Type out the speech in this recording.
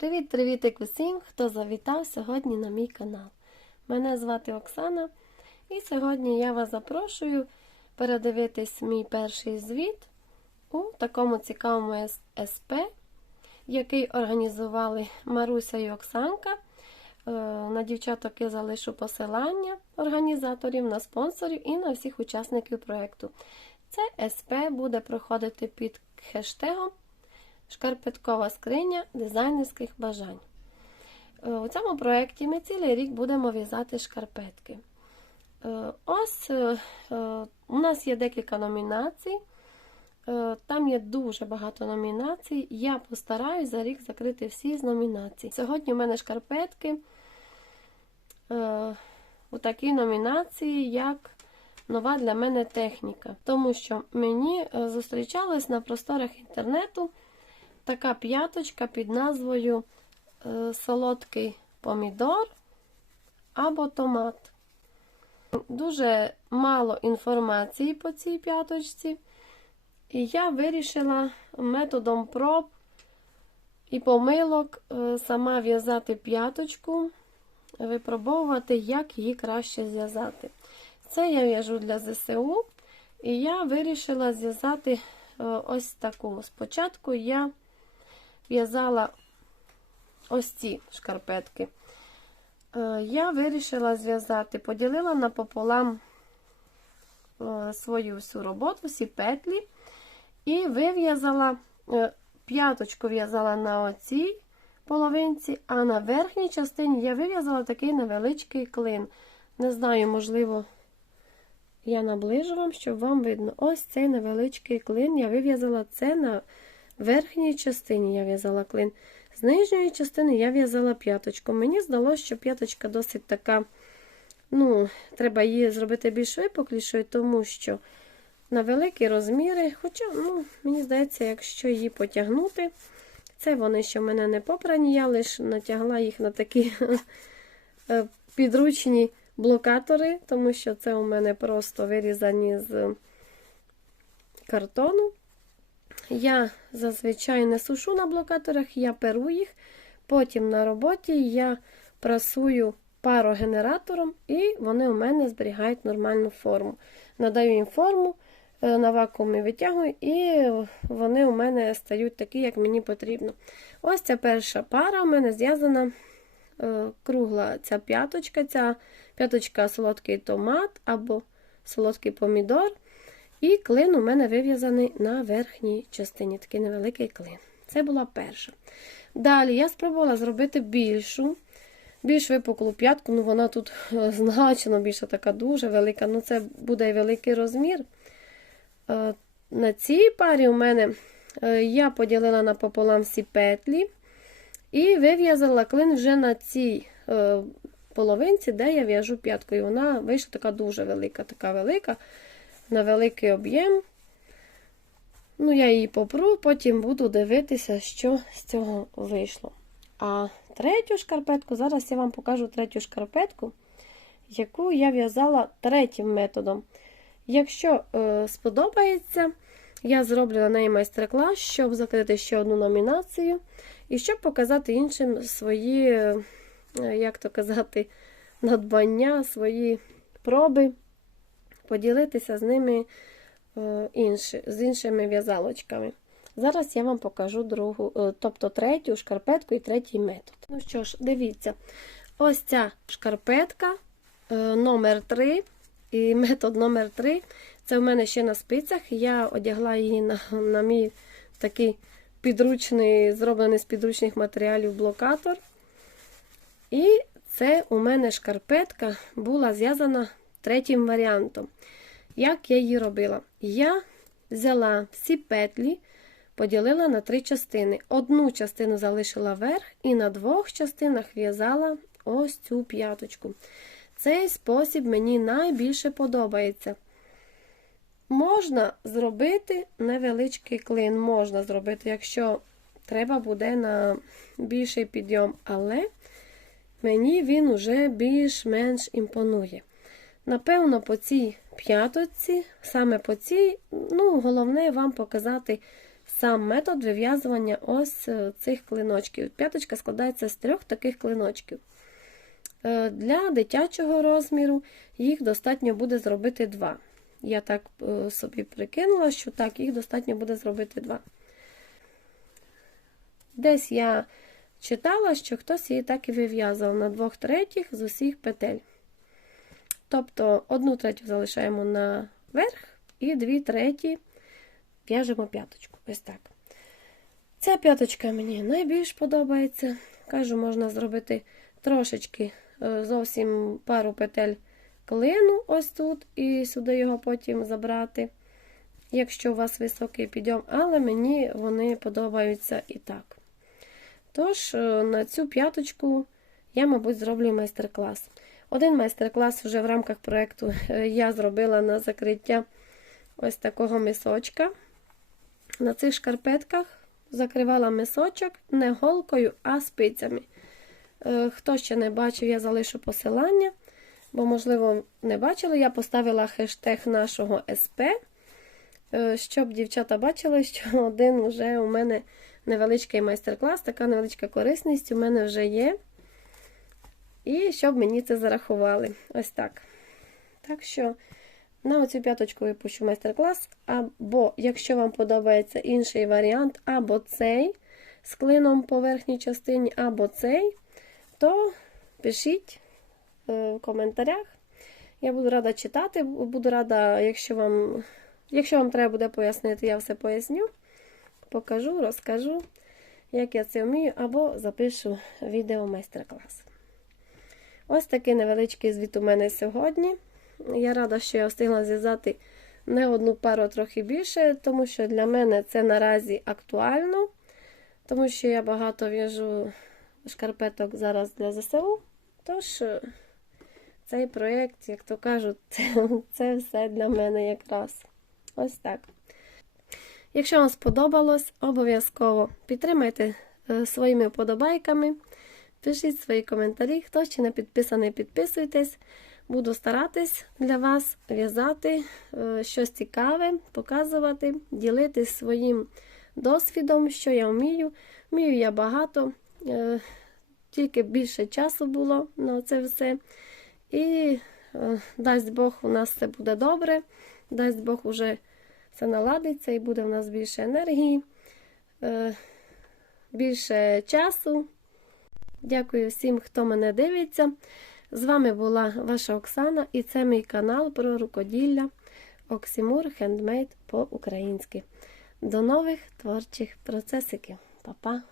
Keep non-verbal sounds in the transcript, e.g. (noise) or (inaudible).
Привіт-привітик усім, хто завітав сьогодні на мій канал. Мене звати Оксана, і сьогодні я вас запрошую передивитись мій перший звіт у такому цікавому СП, який організували Маруся і Оксанка. Е, На дівчаток я залишу посилання організаторів, на спонсорів і на всіх учасників проєкту. Це СП буде проходити під хештегом Шкарпеткова скриня дизайнерських бажань. Е, У цьому проєкті ми цілий рік будемо в'язати шкарпетки. Е, Ось е, у нас є декілька номінацій. Там є дуже багато номінацій. Я постараюсь за рік закрити всі з номінацій. Сьогодні у мене шкарпетки у такій номінації, як нова для мене техніка. Тому що мені зустрічалась на просторах інтернету така п'яточка під назвою е, солодкий помідор або томат. Дуже мало інформації по цій п'яточці. І я вирішила методом проб і помилок е, сама в'язати п'яточку, випробовувати, як її краще зв'язати. Це я в'яжу для ЗСУ, і я вирішила зв'язати е, ось таку. Спочатку я в'язала ось ці шкарпетки. Е, Я вирішила зв'язати, поділила напополам е, свою всю роботу, всі петлі, і вив'язала е, п'яточку в'язала на оцій половинці, а на верхній частині я вив'язала такий невеличкий клин. Не знаю, можливо, я наближу вам, щоб вам видно. Ось цей невеличкий клин. Я вив'язала це на верхній частині я в'язала клин. З нижньої частини я в'язала п'яточку. Мені здалося, що п'яточка досить така, ну, треба її зробити більш випуклішою, тому що на великі розміри, хоча, ну, мені здається, якщо її потягнути, це вони ще в мене не попрані, я лише натягла їх на такі (laughs) е, підручні блокатори, тому що це у мене просто вирізані з картону. Я зазвичай не сушу на блокаторах, я перу їх. Потім на роботі я прасую парогенератором, і вони у мене зберігають нормальну форму. Надаю їм форму, е, на вакуумі витягую, і вони у мене стають такі, як мені потрібно. Ось ця перша пара у мене зв'язана е, кругла ця п'яточка, ця п'яточка солодкий томат або солодкий помідор. І клин у мене вив'язаний на верхній частині, такий невеликий клин. Це була перша. Далі я спробувала зробити більшу, більш випуклу п'ятку, ну вона тут е, значно більше така дуже велика. Ну це буде і великий розмір. Е, На цій парі у мене е, я поділила напополам всі петлі і вив'язала клин вже на цій половинці, де я в'яжу п'яткою. Вона вийшла така дуже велика, така велика на великий об'єм. Ну, я її попру, потім буду дивитися, що з цього вийшло. А третю шкарпетку, зараз я вам покажу третю шкарпетку, яку я в'язала третім методом. Якщо е, сподобається, я зроблю на неї майстер-клас, щоб закрити ще одну номінацію, і щоб показати іншим свої, е, як то казати, надбання, свої проби поділитися з ними е, інші, з іншими в'язалочками. Зараз я вам покажу другу, е, тобто третю шкарпетку і третій метод. Ну що ж, дивіться, ось ця шкарпетка е, номер 3 і (laughs) метод номер 3 це в мене ще на спицях. Я одягла її на, на мій такий підручний, зроблений з підручних матеріалів блокатор. І це у мене шкарпетка була зв'язана третім варіантом. Як я її робила? Я взяла всі петлі, поділила на три частини. Одну частину залишила вверх, і на двох частинах в'язала ось цю п'яточку. Цей спосіб мені найбільше подобається. Можна зробити невеличкий клин, можна зробити, якщо треба буде на більший підйом, але мені він уже більш-менш імпонує. Напевно, по цій п'яточці, саме по цій, ну, головне вам показати сам метод вив'язування ось е, цих клиночків. П'яточка складається з трьох таких клиночків. Е, Для дитячого розміру їх достатньо буде зробити два. Я так е, собі прикинула, що так, їх достатньо буде зробити два. Десь я читала, що хтось її так і вив'язав на двох третіх з усіх петель. Тобто одну третю залишаємо наверх і дві треті в'яжемо п'яточку. Ось так. Ця п'яточка мені найбільш подобається. Кажу, можна зробити трошечки е, зовсім пару петель клину ось тут, і сюди його потім забрати, якщо у вас високий підйом, але мені вони подобаються і так. Тож, е, на цю п'яточку я, мабуть, зроблю майстер-клас. Один майстер-клас вже в рамках проєкту е, я зробила на закриття ось такого мисочка. На цих шкарпетках закривала мисочок не голкою, а спицями. Е, Хто ще не бачив, я залишу посилання, бо, можливо, не бачили. Я поставила хештег нашого СП, е, щоб дівчата бачили, (laughs) що один вже у мене невеличкий майстер-клас, така невеличка корисність у мене вже є. І щоб мені це зарахували. Ось так. Так що на оцю п'яточку випущу майстер-клас. Або, якщо вам подобається інший варіант, або цей з клином по верхній частині, або цей, то пишіть е, в коментарях. Я буду рада читати, буду рада, якщо вам, якщо вам треба буде пояснити, я все поясню. Покажу, розкажу, як я це вмію, або запишу відео майстер-клас. Ось такий невеличкий звіт у мене сьогодні. Я рада, що я встигла зв'язати не одну пару, трохи більше, тому що для мене це наразі актуально, тому що я багато в'яжу шкарпеток зараз для ЗСУ. Тож е, цей проєкт, як то кажуть, (laughs) це все для мене якраз. Ось так. Якщо вам сподобалось, обов'язково підтримайте е, своїми вподобайками. Пишіть свої коментарі. Хто ще не підписаний, підписуйтесь. Буду старатись для вас в'язати е, щось цікаве, показувати, ділитись своїм досвідом, що я вмію. Вмію я багато, е, тільки більше часу було на це все. І е, дасть Бог, у нас все буде добре. Дасть Бог уже все наладиться і буде в нас більше енергії, більше часу. Дякую всім, хто мене дивиться. З вами була ваша Оксана, і це мій канал про рукоділля Оксімур Хендмейд по-українськи. До нових творчих процесиків. Па-па!